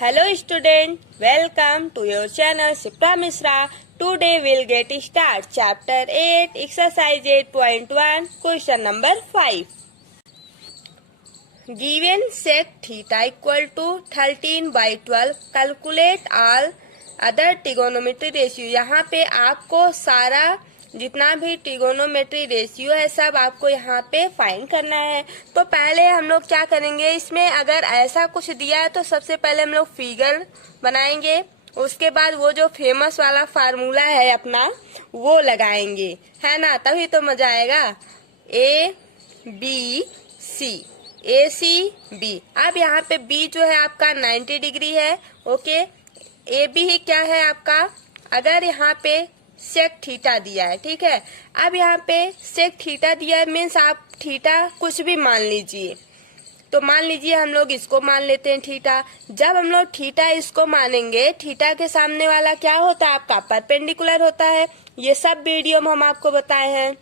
Hello student, welcome to your channel Shipra Misra. Today we'll get start chapter 8 exercise 8.1 question number 5. Given sec theta equal to 13/12 calculate all other trigonometry ratio. यहाँ पे आपको सारा जितना भी trigonometry ratio है सब आपको यहाँ पे फाइंड करना है। तो पहले हम लोग क्या करेंगे, इसमें अगर ऐसा कुछ दिया है तो सबसे पहले हम लोग फिगर बनाएंगे, उसके बाद वो जो फेमस वाला फार्मूला है अपना वो लगाएंगे, है ना, तभी तो मजा आएगा। A B C, A C B. अब यहाँ पे बी जो है आपका 90 डिग्री है, ओके। ए बी क्या है आपका, अगर यहाँ पे सेक थीटा दिया है, ठीक है। अब यहाँ पे सेक थीटा दिया है मीन्स आप थीटा कुछ भी मान लीजिए। तो मान लीजिए हम लोग इसको मान लेते हैं थीटा। जब हम लोग थीटा इसको मानेंगे, थीटा के सामने वाला क्या होता है आपका परपेंडिकुलर होता है। ये सब वीडियो में हम आपको बताए हैं।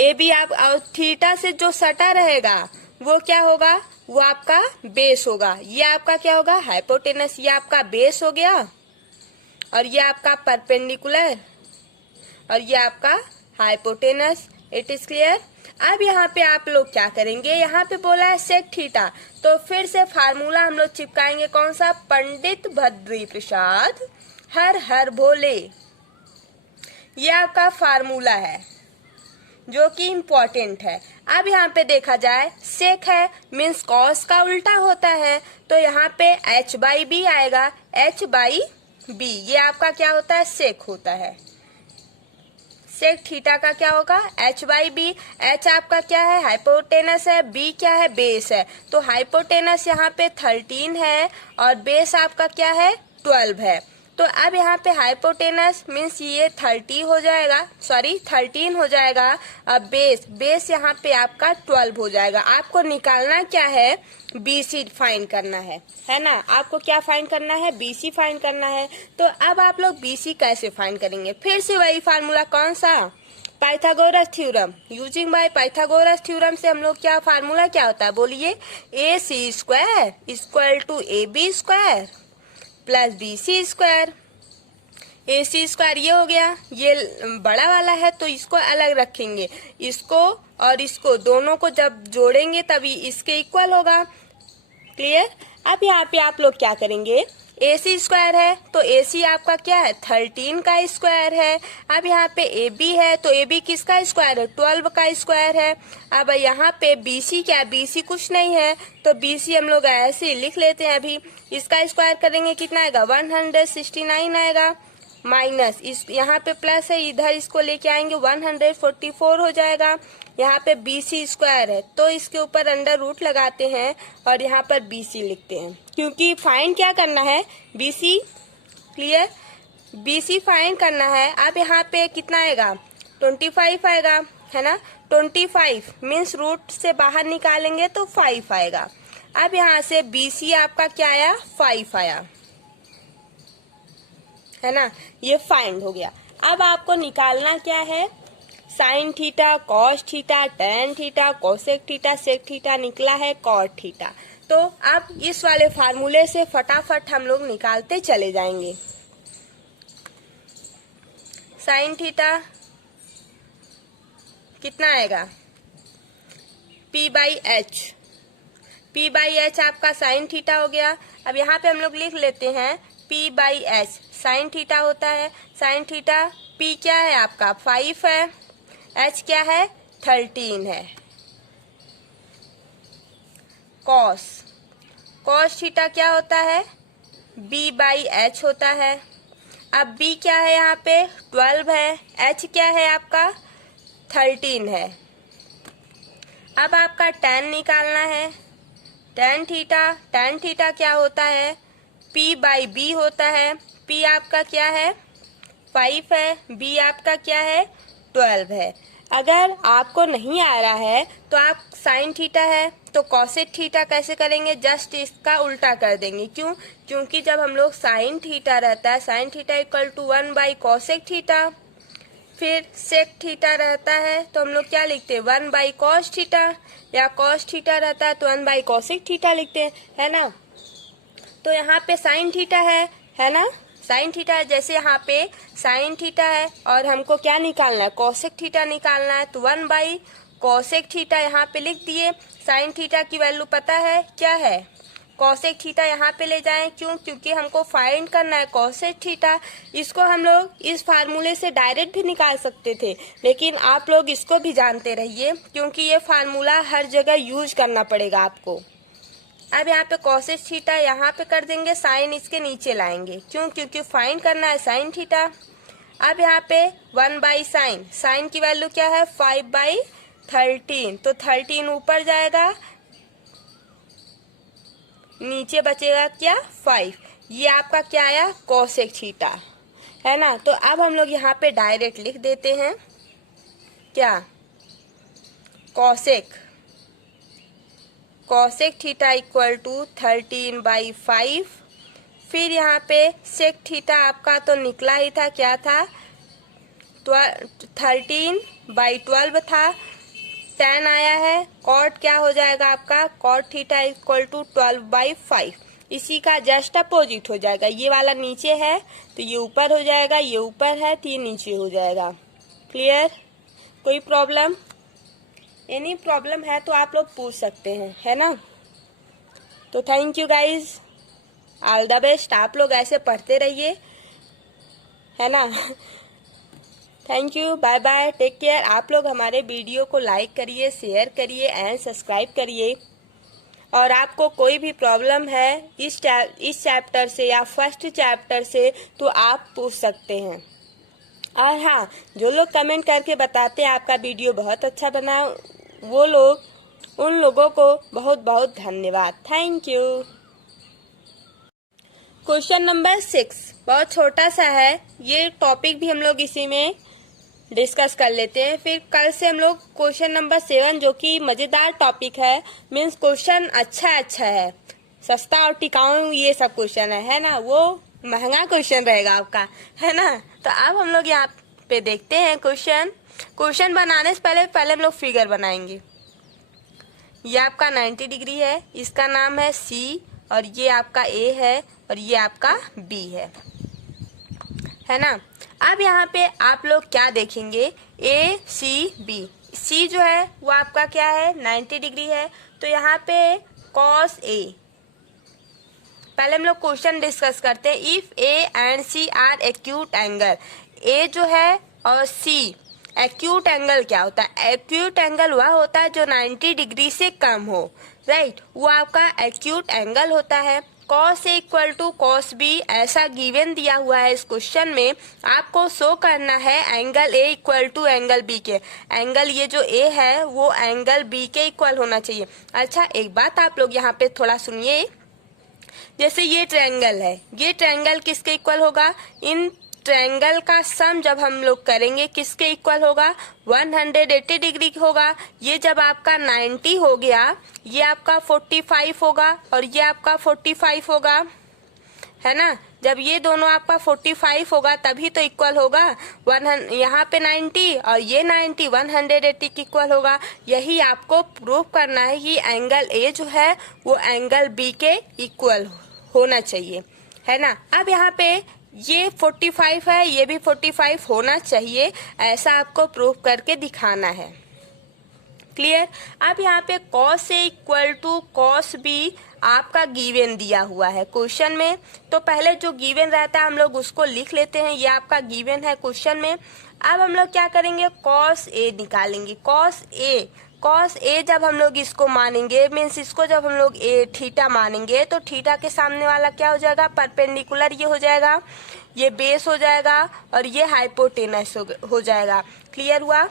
ए बी आप थीटा से जो सटा रहेगा वो क्या होगा, वो आपका बेस होगा। ये आपका क्या होगा, हाइपोटेनस। ये आपका बेस हो गया और ये आपका परपेंडिकुलर और ये आपका हाइपोटेनस। It is clear. अब यहाँ पे आप लोग क्या करेंगे, यहाँ पे बोला है सेक थीटा, तो फिर से फार्मूला हम लोग चिपकाएंगे। कौन सा, पंडित भद्री प्रसाद हर हर भोले। ये आपका फार्मूला है जो कि इम्पोर्टेंट है। अब यहाँ पे देखा जाए सेक है मीन्स कॉस का उल्टा होता है, तो यहाँ पे h बाई बी आएगा। h बाई बी ये आपका क्या होता है, सेक होता है। सेक थीटा का क्या होगा, h बाई बी। h आपका क्या है, हाइपोटेनस है, b क्या है, बेस है। तो हाइपोटेनस यहाँ पे 13 है और बेस आपका क्या है, 12 है। तो अब यहाँ पे हाइपोटेनस मीन्स ये 30 हो जाएगा, सॉरी 13 हो जाएगा। अब बेस यहाँ पे आपका 12 हो जाएगा। आपको निकालना क्या है, BC फाइंड करना है ना। आपको क्या फाइंड करना है, BC फाइंड करना है। तो अब आप लोग BC कैसे फाइंड करेंगे, फिर से वही फार्मूला, कौन सा, Pythagoras theorem. Using by Pythagoras theorem से हम लोग क्या फार्मूला क्या होता है, बोलिए, AC square equal to AB square plus BC square. AC square ये हो गया, ये बड़ा वाला है तो इसको अलग रखेंगे, इसको और इसको दोनों को जब जोड़ेंगे तभी इसके इक्वल होगा। क्लियर। अब यहाँ पे आप लोग क्या करेंगे, AC स्क्वायर है तो AC आपका क्या है, 13 का स्क्वायर है। अब यहाँ पे AB है तो AB किसका स्क्वायर है, 12 का स्क्वायर है। अब यहाँ पे BC क्या है, BC कुछ नहीं है तो BC हम लोग ऐसे ही लिख लेते हैं। अभी इसका स्क्वायर करेंगे कितना आएगा, 169 आएगा, माइनस इस यहाँ पे प्लस है, इधर इसको लेके आएंगे 144 हो जाएगा। यहाँ पे BC स्क्वायर है तो इसके ऊपर अंडर रूट लगाते हैं और यहाँ पर BC लिखते हैं, क्योंकि फाइंड क्या करना है, BC। क्लियर। BC फाइंड करना है। अब यहाँ पे कितना आएगा, 25 आएगा, है ना। 25 मीन्स रूट से बाहर निकालेंगे तो 5 आएगा। अब यहाँ से BC आपका क्या आया, 5 आया, है ना। ये फाइंड हो गया। अब आपको निकालना क्या है, sine theta, cos theta, tan theta, cosec theta, sec theta, निकला है कॉट थीटा। तो अब इस वाले फार्मूले से फटाफट हम लोग निकालते चले जाएंगे। साइन थीटा कितना आएगा, P by H. P by H आपका साइन थीटा हो गया। अब यहाँ पे हम लोग लिख लेते हैं P by H, sine theta होता है। साइन थीटा P क्या है आपका 5 है, H क्या है 13 है। कॉस थीटा क्या होता है, B बाई एच होता है। अब B क्या है यहाँ पे 12 है, H क्या है आपका 13 है। अब आपका tan निकालना है, tan थीटा क्या होता है, P बाई B होता है। P आपका क्या है 5 है, B आपका क्या है 12 है। अगर आपको नहीं आ रहा है तो आप साइन थीटा है तो कॉसेक थीटा कैसे करेंगे, जस्ट इसका उल्टा कर देंगे। क्यों, क्योंकि जब हम लोग साइन थीटा रहता है, sine theta equal to 1 by cosec theta, फिर सेक थीटा रहता है तो हम लोग क्या लिखते हैं, 1 बाई कॉस थीटा, या कॉस थीटा रहता है तो 1 बाई कॉसेक थीटा लिखते हैं, है ना। तो यहाँ पे साइन थीटा है ना, साइन थीटा है। जैसे यहाँ पे साइन थीटा है और हमको क्या निकालना है, कोसेक थीटा निकालना है, तो 1 कोसेक थीटा यहाँ पे लिख दिए। साइन थीटा की वैल्यू पता है क्या है, कोसेक थीटा यहाँ पे ले जाएं, क्यों, क्योंकि हमको फाइंड करना है कोसेक थीटा। इसको हम लोग इस फार्मूले से डायरेक्ट भी निकाल सकते थे, लेकिन आप लोग इसको भी जानते रहिए, क्योंकि ये फार्मूला हर जगह यूज करना पड़ेगा आपको। अब यहाँ पे कोसेक थीटा यहाँ पे कर देंगे, साइन इसके नीचे लाएंगे, क्यों, क्योंकि फाइंड करना है साइन थीटा। अब यहाँ पे 1/sin, साइन की वैल्यू क्या है 5/13, तो 13 ऊपर जाएगा, नीचे बचेगा क्या 5। ये आपका क्या आया कोसेक थीटा, है ना। तो अब हम लोग यहाँ पे डायरेक्ट लिख देते हैं क्या, कोसेक थीटा इक्वल टू 13/5। फिर यहाँ पे सेक थीटा आपका तो निकला ही था, क्या था 13/12 था, 10 आया है। कॉट क्या हो जाएगा आपका, कॉट थीटा इक्वल टू 12/5, इसी का जस्ट अपोजिट हो जाएगा। ये वाला नीचे है तो ये ऊपर हो जाएगा, ये ऊपर है तो ये नीचे हो जाएगा। क्लियर, कोई प्रॉब्लम, एनी प्रॉब्लम है तो आप लोग पूछ सकते हैं, है ना। तो thank you guys, all the best, आप लोग ऐसे पढ़ते रहिए, है ना। Thank you, bye bye, take care. आप लोग हमारे वीडियो को लाइक करिए, शेयर करिए एंड सब्सक्राइब करिए। और आपको कोई भी प्रॉब्लम है इस चैप्टर से या फर्स्ट चैप्टर से तो आप पूछ सकते हैं। और हाँ, जो लोग कमेंट करके बताते हैं आपका वीडियो बहुत अच्छा बना, वो लोग, उन लोगों को बहुत बहुत धन्यवाद, थैंक यू। क्वेश्चन नंबर 6 बहुत छोटा सा है, ये टॉपिक भी हम लोग इसी में डिस्कस कर लेते हैं। फिर कल से हम लोग क्वेश्चन नंबर 7 जो कि मजेदार टॉपिक है, मीन्स क्वेश्चन अच्छा है, सस्ता और टिकाऊ ये सब क्वेश्चन है ना, वो महंगा क्वेश्चन रहेगा आपका, है ना। तो अब हम लोग यहाँ पे देखते हैं क्वेश्चन बनाने से पहले हम लोग फिगर बनाएंगे। ये आपका 90 डिग्री है, इसका नाम है सी, और ये आपका ए है और ये आपका बी है ना। अब यहाँ पे आप लोग क्या देखेंगे, ए सी बी, सी जो है वो आपका क्या है 90 डिग्री है, तो यहाँ पे कॉस ए। पहले हम लोग क्वेश्चन डिस्कस करते हैं। If A and C are acute angle, A जो है और सी एक्यूट एंगल क्या होता है, एक्यूट एंगल वह होता है जो 90 डिग्री से कम हो, राइट, वो आपका एक्यूट एंगल होता है। Cos A equal to cos B ऐसा गिवन दिया हुआ है इस क्वेश्चन में, आपको शो करना है angle A equal to angle B के, एंगल ये जो ए है वो एंगल बी के इक्वल होना चाहिए। अच्छा, एक बात आप लोग यहाँ पे थोड़ा सुनिए, जैसे ये ट्रायंगल है, ये ट्रायंगल किसके इक्वल होगा, इन ट्रायंगल का सम जब हम लोग करेंगे किसके इक्वल होगा, 180 डिग्री होगा। ये जब आपका 90 हो गया, ये आपका 45 होगा और ये आपका 45 होगा, है ना। जब ये दोनों आपका 45 होगा तभी तो इक्वल होगा, यहाँ पे 90 और ये 90 180 की इक्वल होगा। यही आपको प्रूव करना है कि एंगल ए जो है वो एंगल बी के इक्वल होना चाहिए, है ना। अब यहाँ पे ये 45 है, ये भी 45 होना चाहिए, ऐसा आपको प्रूव करके दिखाना है। क्लियर। अब यहाँ पे cos A equal to cos B आपका गिवन दिया हुआ है क्वेश्चन में, तो पहले जो गिवन रहता है हम लोग उसको लिख लेते हैं, ये आपका गिवन है क्वेश्चन में। अब हम लोग क्या करेंगे, कॉस ए निकालेंगे। कॉस ए जब हम लोग इसको मानेंगे, मीन्स इसको जब हम लोग ए थीटा मानेंगे, तो थीटा के सामने वाला क्या हो जाएगा, परपेंडिकुलर ये हो जाएगा, ये बेस हो जाएगा और ये हाइपोटेनस हो जाएगा। क्लियर हुआ।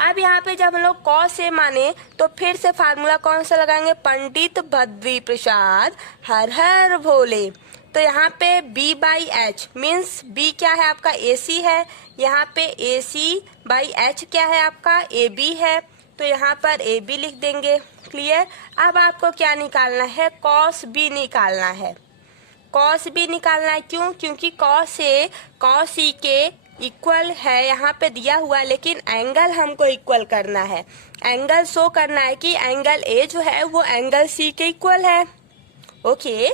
अब यहाँ पे जब हम लोग कॉस ए माने तो फिर से फार्मूला कौन सा लगाएंगे, पंडित बद्री प्रसाद हर हर भोले। तो यहाँ पे B/H मीन्स B क्या है आपका AC है, यहाँ पे AC/H क्या है आपका AB है, तो यहाँ पर AB लिख देंगे। क्लियर। अब आपको क्या निकालना है, कॉस B निकालना है। कॉस B निकालना है, क्यों, क्योंकि कॉस A कॉस E के इक्वल है, यहाँ पे दिया हुआ है, लेकिन एंगल हमको इक्वल करना है, एंगल शो करना है कि एंगल A जो है वो एंगल C के इक्वल है। ओके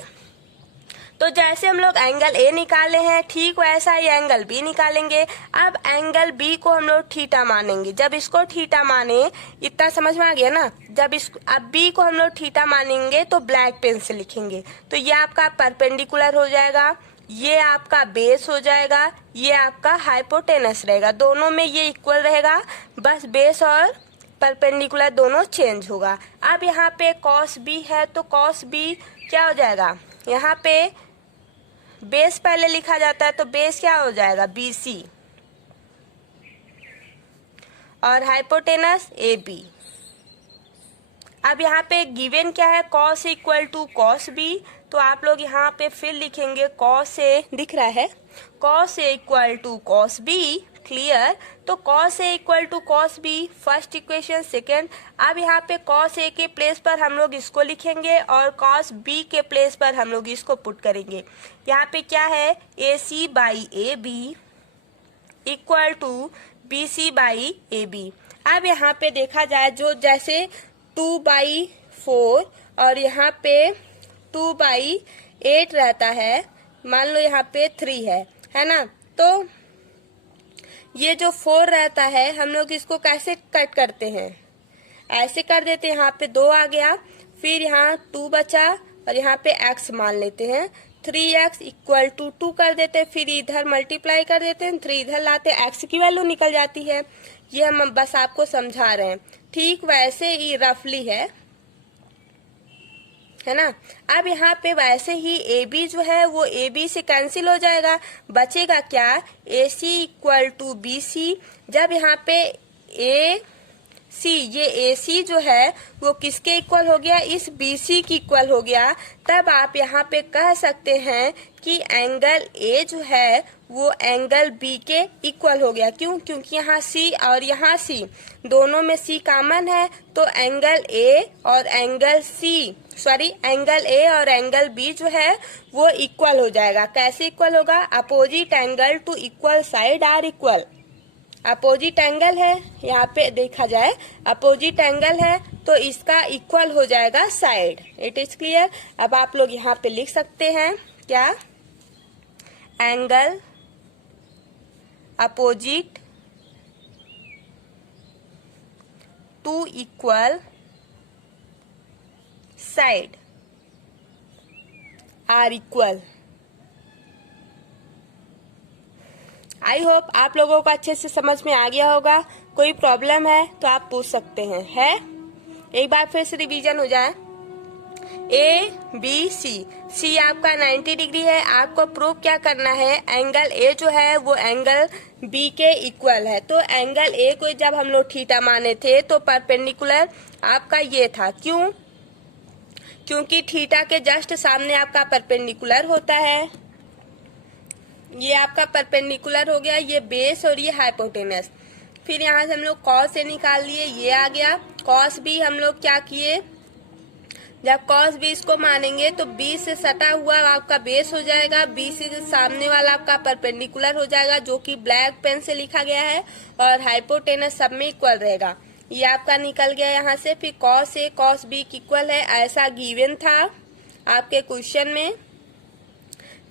तो जैसे हम लोग एंगल ए निकाले हैं ठीक वैसा ही एंगल बी निकालेंगे। अब एंगल बी को हम लोग थीटा मानेंगे। जब इसको थीटा माने, इतना समझ में आ गया ना। जब अब बी को हम लोग थीटा मानेंगे तो ब्लैक पेन से लिखेंगे। तो ये आपका परपेंडिकुलर हो जाएगा, ये आपका बेस हो जाएगा, ये आपका हाइपोटेनस रहेगा। दोनों में ये इक्वल रहेगा, बस बेस और परपेंडिकुलर दोनों चेंज होगा। अब यहाँ पे कॉस बी है तो कॉस बी क्या हो जाएगा, यहाँ पे बेस पहले लिखा जाता है तो बेस क्या हो जाएगा, बी सी, और हाइपोटेनस ए बी। अब यहाँ पे गिवन क्या है, cos equal to cos B, तो आप लोग यहाँ पे फिर लिखेंगे कॉस ए, दिख रहा है, cos A equal to cos B, clear. तो cos A equal to cos B first equation, second. अब यहाँ पे कॉस ए के प्लेस पर हम लोग इसको लिखेंगे और कॉस बी के प्लेस पर हम लोग इसको पुट करेंगे। यहाँ पे क्या है, A C by A B equal to B C by A B. अब यहाँ पे देखा जाए जो जैसे 2/4 और यहाँ पे 2/8 रहता है, मान लो यहाँ पे 3 है ना। तो ये जो 4 रहता है हम लोग इसको कैसे कट करते हैं, ऐसे कर देते हैं। यहाँ पे 2 आ गया, फिर यहाँ 2 बचा और यहाँ पे x मान लेते हैं, 3x इक्वल टू 2 कर देते हैं, फिर इधर मल्टीप्लाई कर देते हैं, 3 इधर लाते हैं, x की वैल्यू निकल जाती है। ये हम बस आपको समझा रहे हैं, ठीक वैसे ही रफली है ना। अब यहाँ पे वैसे ही ए बी जो है वो ए बी से कैंसिल हो जाएगा, बचेगा क्या, ए सी इक्वल टू बी सी। जब यहाँ पे ए सी, ये ए सी जो है वो किसके इक्वल हो गया, इस बी सी की इक्वल हो गया, तब आप यहाँ पे कह सकते हैं कि एंगल ए जो है वो एंगल बी के इक्वल हो गया। क्यों, क्योंकि यहाँ सी और यहाँ सी दोनों में सी कॉमन है, तो एंगल ए और angle C, sorry angle A और एंगल बी जो है वो इक्वल हो जाएगा। कैसे इक्वल होगा, opposite angle to equal side are equal. Opposite angle है, यहाँ पे देखा जाए अपोजिट एंगल है तो इसका इक्वल हो जाएगा साइड। It is clear. अब आप लोग यहाँ पे लिख सकते हैं क्या, angle opposite to equal side are equal. I hope आप लोगों को अच्छे से समझ में आ गया होगा। कोई प्रॉब्लम है तो आप पूछ सकते हैं। है, एक बार फिर से रिवीजन हो जाए। ए बी सी, सी आपका 90 डिग्री है, आपको प्रूव क्या करना है, एंगल ए जो है वो एंगल बी के इक्वल है। तो एंगल ए को जब हम लोग थीटा माने थे तो परपेंडिकुलर आपका ये था। क्यों, क्योंकि थीटा के जस्ट सामने आपका परपेंडिकुलर होता है। ये आपका परपेंडिकुलर हो गया, ये बेस और ये हाइपोटेनस। फिर यहाँ से हम लोग कॉस ए निकाल लिए, ये आ गया। कॉस बी हम लोग क्या किए, जब कॉस बी इसको मानेंगे तो बी से सटा हुआ आपका बेस हो जाएगा, बी से सामने वाला आपका परपेंडिकुलर हो जाएगा जो कि ब्लैक पेन से लिखा गया है, और हाइपोटेनस सब में इक्वल रहेगा। ये आपका निकल गया यहाँ से। फिर cos A cos B equal है, ऐसा गिवन था आपके क्वेश्चन में।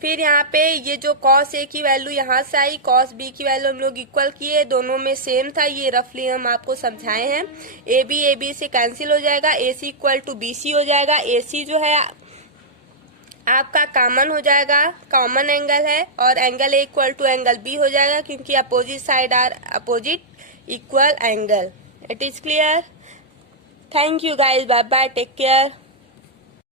फिर यहाँ पे ये जो कॉस ए की वैल्यू यहाँ से आई, कॉस बी की वैल्यू हम लोग इक्वल किए, दोनों में सेम था। ये रफली हम आपको समझाए हैं। ए बी से कैंसिल हो जाएगा, ए सी इक्वल टू बी सी हो जाएगा। ए सी जो है आपका कॉमन हो जाएगा, कॉमन एंगल है, और angle A equal to angle B हो जाएगा क्योंकि opposite side are opposite equal angle. It is clear. Thank you guys, bye bye, take care.